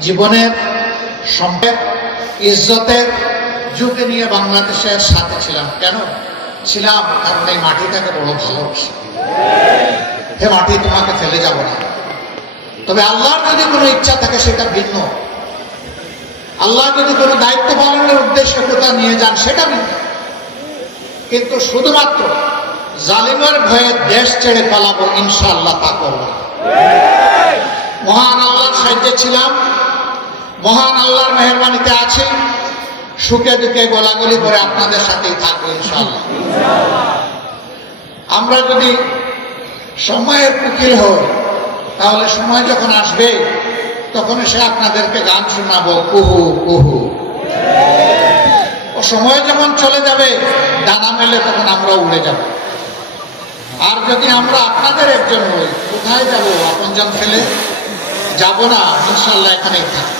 জীবনের সম্পদ, ইজ্জতের যুগে নিয়ে বাংলাদেশের সাথে ছিলাম। কেন? ছিলাম কারণ এই মাটিটাকে বড় ভালোবাসি। হে মাটি, তোমাকে ফেলে যাব না। তবে আল্লাহর যদি কোনো ইচ্ছা থাকে, সেটা ভিন্ন। আল্লাহ যদি কোনো দায়িত্ব পালনের উদ্দেশ্যে কোথাও নিয়ে যান, সেটা ভিন্ন। কিন্তু শুধুমাত্র জালিমের ভয়ে দেশ ছেড়ে পালাবো, ইনশাআল্লাহ তা করব। মহান আল্লাহর সাহায্যে ছিলাম। মহান আল্লাহর মেহরবানিতে আছি। সুখে দুঃখে গোলাগুলি করে আপনাদের সাথেই থাকব ইনশাআল্লাহ। আমরা যদি সময়ের উকিল হই, তাহলে সময় যখন আসবে তখন সে আপনাদেরকে গান শোনাবো কুহু কুহু ও সময় যখন চলে যাবে, ডানা মেলে তখন আমরা উড়ে যাব। আর যদি আমরা আপনাদের একজন হই, কোথায় যাব? আপনজন ফেলে? যাব না ইনশাল্লাহ এখানেই থাকব।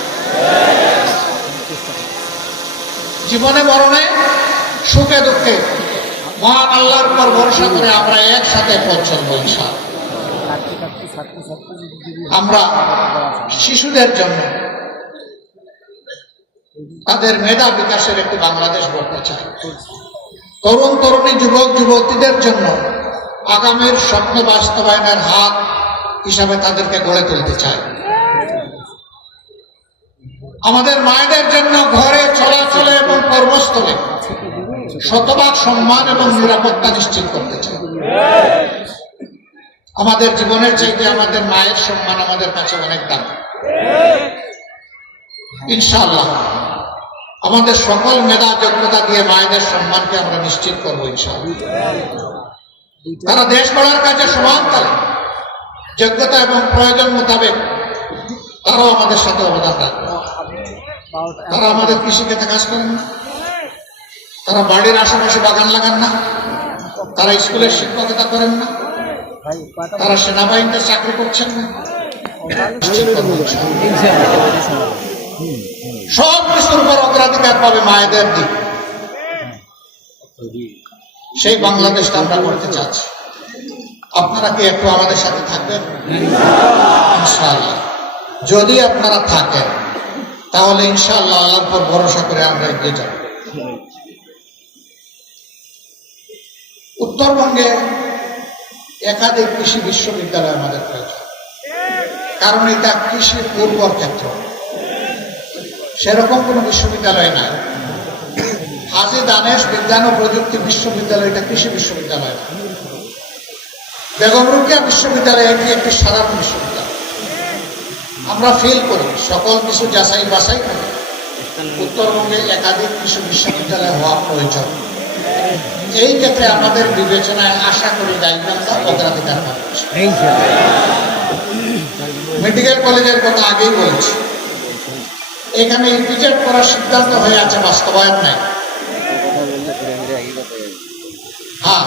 জীবনে মরণে সুখে দুঃখে মহান আল্লাহর উপর ভরসা করে আমরা একসাথে পথ চলবো আমরা শিশুদের জন্য তাদের মেধা বিকাশের একটি বাংলাদেশ গড়তে চাই। তরুণ, তরুণী, যুবক, যুবতীদের জন্য আগামীর স্বপ্ন বাস্তবায়নের হাত হিসাবে তাদেরকে গড়ে তুলতে চাই। আমাদের মায়েদের জন্য ঘরে চলাচলে এবং কর্মস্থলে শতভাগ সম্মান এবং নিরাপত্তা নিশ্চিত করতে চাই। আমাদের জীবনের চাইতে আমাদের মায়ের সম্মান আমাদের কাছে অনেক দাম। ইনশাল্লাহ আমাদের সকল মেধা যোগ্যতা দিয়ে মায়েদের সম্মানকে আমরা নিশ্চিত করব ইনশাআল্লাহ। তারা দেশ গড়ার কাজে সমান তালে যোগ্যতা এবং প্রয়োজন মোতাবেক তারাও আমাদের সাথে অবদান রাখবে। তারা আমাদের কৃষিক্ষেত্রে কাজ করেন না। তারা বাড়ির আশেপাশে বাগান লাগান না। তারা স্কুলের শিক্ষকতা করেন না। তারা সেনাবাহিনীতে চাকরি করছেন না। সব কিছুর উপর অগ্রাধিকার পাবে মায়েদের দিক। সেই বাংলাদেশটা আমরা করতে চাচ্ছি। আপনারা কি একটু আমাদের সাথে থাকবেন? যদি আপনারা থাকেন তাহলে ইনশাআল্লাহ আল্লাহর পর ভরসা করে আমরা এগিয়ে যাব। উত্তরবঙ্গে একাধিক কৃষি বিশ্ববিদ্যালয় আমাদের প্রয়োজন। কারণ এটা কৃষির উর্বর ক্ষেত্র। সেরকম কোনো বিশ্ববিদ্যালয় নাই। হাজি দানেশ বিজ্ঞান ও প্রযুক্তি বিশ্ববিদ্যালয় এটা কৃষি বিশ্ববিদ্যালয় না। বেগম রুকিয়া বিশ্ববিদ্যালয় এটি একটি সাধারণ বিশ্ববিদ্যালয়। আমরা ফিল করি। সকল কিছু যাচাই বাছাই করি। উত্তরবঙ্গে একাধিক কৃষি বিশ্ববিদ্যালয় হওয়া প্রয়োজন। এই ক্ষেত্রে আমাদের বিবেচনায় আশা করি গাইডলাইনটা অগ্রাধিকার পাবে মেডিকেল কলেজের কথা আগেই বলেছি। এখানে ইন্টিজেট করার সিদ্ধান্ত হয়ে আছে বাস্তবায়ন নাই। হ্যাঁ।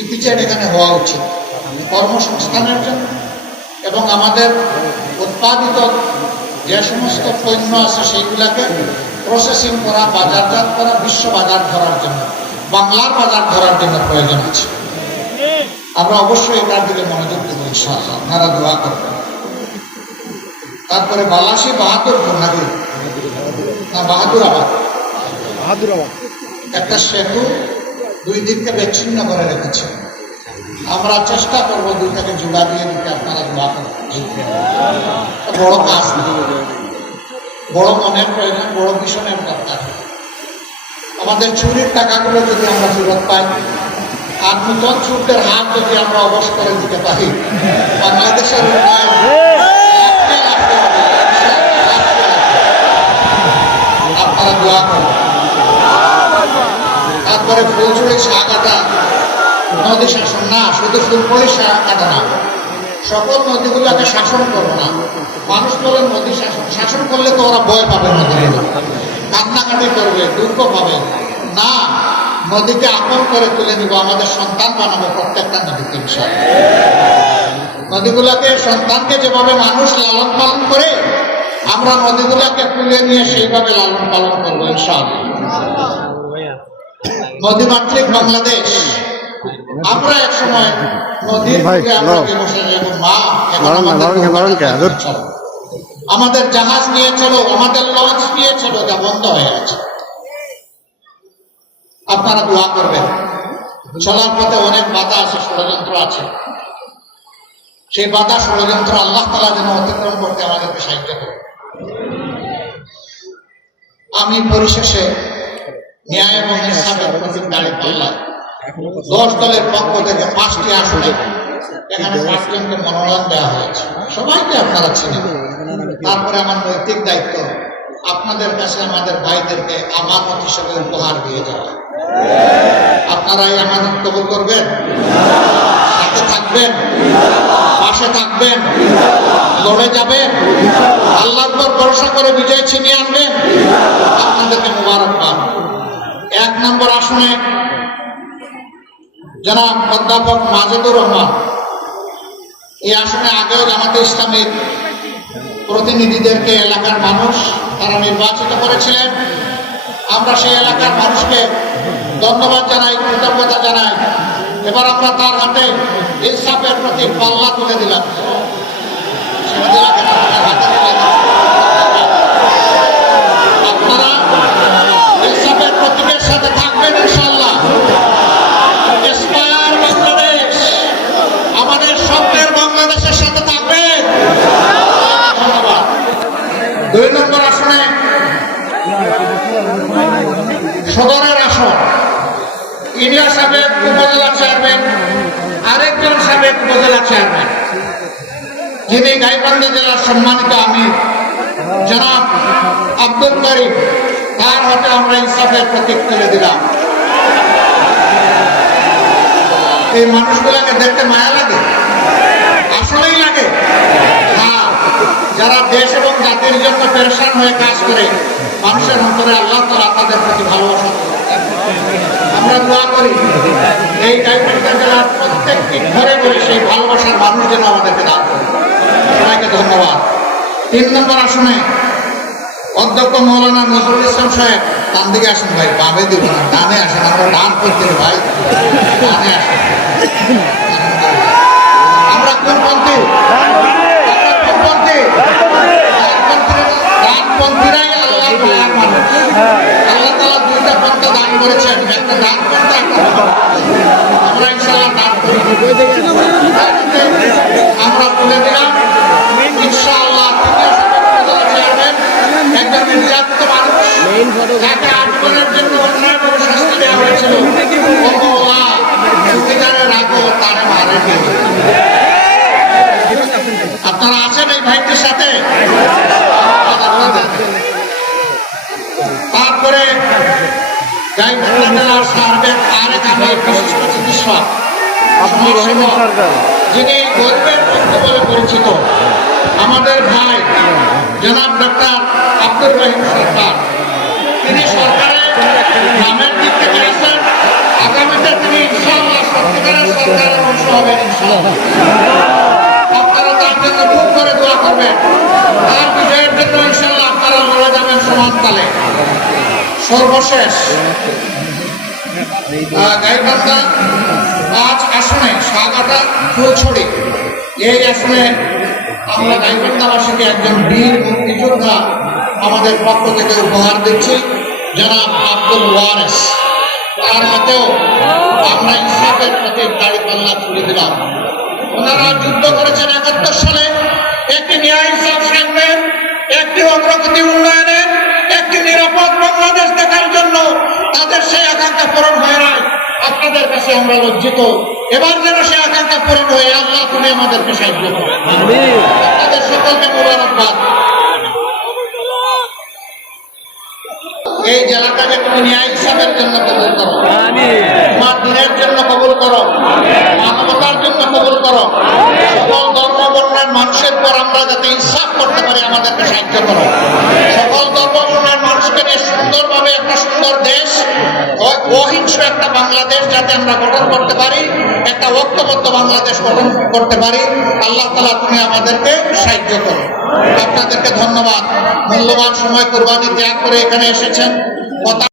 ইন্টিজেট এখানে হওয়া উচিত। কর্মসংস্থানের জন্য। এবং আমাদের উৎপাদিত যে সমস্ত পণ্য আছে সেইগুলাকে প্রসেসিং করা বাজারজাত করা বিশ্ব বাজার ধরার জন্য বাংলার বাজার ধরার জন্য প্রয়োজন আছে। আমরা অবশ্যই এটার দিকে মনোযোগ দেবো ইনশাআল্লাহ। আপনারা দোয়া করবেন। তারপরে বালাসি বাহাদুর নাকি না বাহাদুর আবাদ। একটা সেতু দুই দিককে বিচ্ছিন্ন করে রেখেছে। আমরা চেষ্টা করব দুইটাকে জোড়া দিয়ে দিতে, আপনারা দোয়া করবেন বড় কাজ বড় মনের প্রয়োজন, বড় মিশনের দরকার। আমাদের চুরির টাকাগুলো যদি আমরা ফেরত পাই, আর নূতন চুরদের হাত যদি আমরা অবশ করে দিতে পারি, বাংলাদেশের। আপনারা দোয়া করুন। তারপরে ফুলচুরি শাক কাটা নদী শাসন না, শুধু শাক কাটা না। সকল নদীগুলোকে শাসন করব না। মানুষ বলে নদী শাসন শাসন করলে তো ওরা ভয় পাবে নদীগুলো কান্নাকাটি করবে, দুঃখ পাবে। না, নদীকে আপন করে তুলে নিব, আমাদের সন্তান বানাবো প্রত্যেকটা নদীকে। নদীগুলোকে, সন্তানকে যেভাবে মানুষ লালন পালন করে, আমরা নদীগুলোকে তুলে নিয়ে সেইভাবে লালন পালন করব ইনশাআল্লাহ। নদীমাতৃক বাংলাদেশ। আমরা এক সময় নদীর মা আমাদের জাহাজ নিয়ে চলো। আমাদের লঞ্চ নিয়ে চলো যা বন্ধ হয়ে আছে। আপনারা দোয়া করবেন। চলার পথে অনেক বাধা আছে ষড়যন্ত্র আছে। সেই বাধা ষড়যন্ত্র আল্লাহ তালা যেন অতিক্রম করতে আমাদেরকে সাহায্য করে আমি পরিশেষে ন্যায় এবং ইনসাফের প্রতীক দাঁড়িয়ে পাল্লায় দশ দলের পক্ষ থেকে পাঁচটি আসনে এখানে পাঁচজনকে মনোনয়ন দেওয়া হয়েছে। সবাইকে আপনারা চিনেন। তারপরে আমার নৈতিক দায়িত্ব আপনাদের কাছে আমাদের ভাইদেরকে আমানত হিসেবে উপহার দিয়ে যাওয়া। আপনারা এই আমানত কবুল করবেন। সাথে থাকবেন। পাশে থাকবেন। লড়ে যাবেন। আল্লাহর পর ভরসা করে বিজয় ছিনিয়ে আনবেন। আপনাদেরকে মুবারকবাদ এক নম্বর আসনে জনাব অধ্যাপক মাজেদুর রহমান, এই আসনে আগেও জামাতে ইসলামের প্রতিনিধিদেরকে এলাকার মানুষ তারা নির্বাচিত করেছিলেন। আমরা সেই এলাকার মানুষকে ধন্যবাদ জানাই, কৃতজ্ঞতা জানাই। এবার আমরা তার হাতে ইনসাফের প্রতি পাল্লা তুলে দিলাম ছেড়ে দিলাম কেন? তার হাতে তুলে দিলাম। আপনারা ইনসাফের প্রতীকের সাথে থাকবেন ইনশাল্লাহ এসপায়ার বাংলাদেশ আমাদের স্বপ্নের বাংলাদেশের সাথে থাকবেন ধন্যবাদ দুই নম্বর আসনে সদরের আসন ইন্ডিয়া সাবেক উপজেলা চেয়ারম্যান আরেকজন সাবেক উপজেলা চেয়ারম্যান যিনি গাইবান্ধা জেলার সম্মানিত আমির, জনাব আব্দুল করিম, তার হাতে আমরা ইনসাফের প্রতীক তুলে দিলাম। এই মানুষগুলোকে দেখতে মায়া লাগে? আসলেই লাগে? হ্যাঁ যারা দেশ এবং জাতির জন্য পেরেশান হয়ে কাজ করে, মানুষের অন্তরে আল্লাহ তালা তাদের প্রতি ভালোবাসা করে। আমরা দোয়া করি, এই গাইবান্ধা জেলার প্রত্যেকটি ঘরে ঘরে সেই ভালোবাসার মানুষ যেন আমাদেরকে দান করে। ধন্যবাদ। তিন নম্বর আসনে অধ্যক্ষ মৌলানা নজরুল ইসলাম সাহেব। ডান দিকে আসুন ভাই, বামে দিব না, ডানে আসেন, আমরা ডান করতে ভাই। ডানে আসেন। দান করেছেন একটা ডান পন্থা। আমরা ইনশাআল্লাহ ডান করি আমরা তুলে দিলাম ইনশাআল্লাহ তৃতীয় সভাপতি চেয়ারম্যান একজন নির্যাতিত মানুষ যাকে আজীবনের জন্য অন্যায়ভাবে শাস্তি দেওয়া হয়েছিল ও মওলা, সুবিধারে রাখো তারে মারে দিও। আপনারা আছেন এই ভাইটির সাথে তারপরে গাইবান্ধা জেলার সার্বিক আরেক আমার বিশিষ্ট চিকিৎসক যিনি গরিবের বন্ধু বলে পরিচিত আমাদের ভাই জনাব ডক্টর আব্দুর রহিম সরকার। তিনি সরকারের নামের দিক থেকে আছেন আগামীতে তিনি ইনশাআল্লাহ সত্যিকারের সরকারের অংশ হবেন ইনশাআল্লাহ। আপনারা তার জন্য খুব করে দোয়া করবেন। তার বিজয়ের জন্য ইনশাআল্লাহ আপনারা লড়ে যাবেন সমান তালে সর্বশেষ। আহ, গাইবান্ধা পাঁচ আসনে সাগাটা ফুলছড়ি এই আসনে আমরা গাইবান্ধাবাসীকে একজন বীর মুক্তিযোদ্ধা আমাদের পক্ষ থেকে উপহার দিচ্ছি যারা আব্দুল ওয়ারেস। তার হাতেও আমরা ইনসাফের প্রতি দাড়ি পাল্লা তুলে দিলাম। ওনারা যুদ্ধ করেছেন একাত্তর সালে। একটি ন্যায় ইনসাফ সামনের একটি অগ্রগতি উন্নয়নের একটি নিরাপদ বাংলাদেশ দেখার জন্য তাদের সেই আকাঙ্ক্ষা পূরণ হয় নাই। আপনাদের কাছে আমরা লজ্জিত। এবার যেন সেই আকাঙ্ক্ষা পূরণ হয়ে, আল্লাহ তুমি আমাদেরকে সাহায্য করো। আপনাদের সকলকে মোবারকবাদ। এই জেলাটাকে তুমি ন্যায় হিসাবের জন্য কবুল করো। তোমার দিনের জন্য কবুল করো। মানবতার জন্য কবুল করো। সকল ধর্ম, বর্ণের, মানুষের পর আমরা যাতে ইনসাফ করতে পারি, আমাদেরকে সাহায্য করো। সকল যাতে আমরা গঠন করতে পারি, একটা ঐক্যবদ্ধ বাংলাদেশ গঠন করতে পারি, আল্লাহ তালা তুমি আমাদেরকে সাহায্য করো। আপনাদেরকে ধন্যবাদ। মূল্যবান সময় কোরবানি ত্যাগ করে এখানে এসেছেন। কথা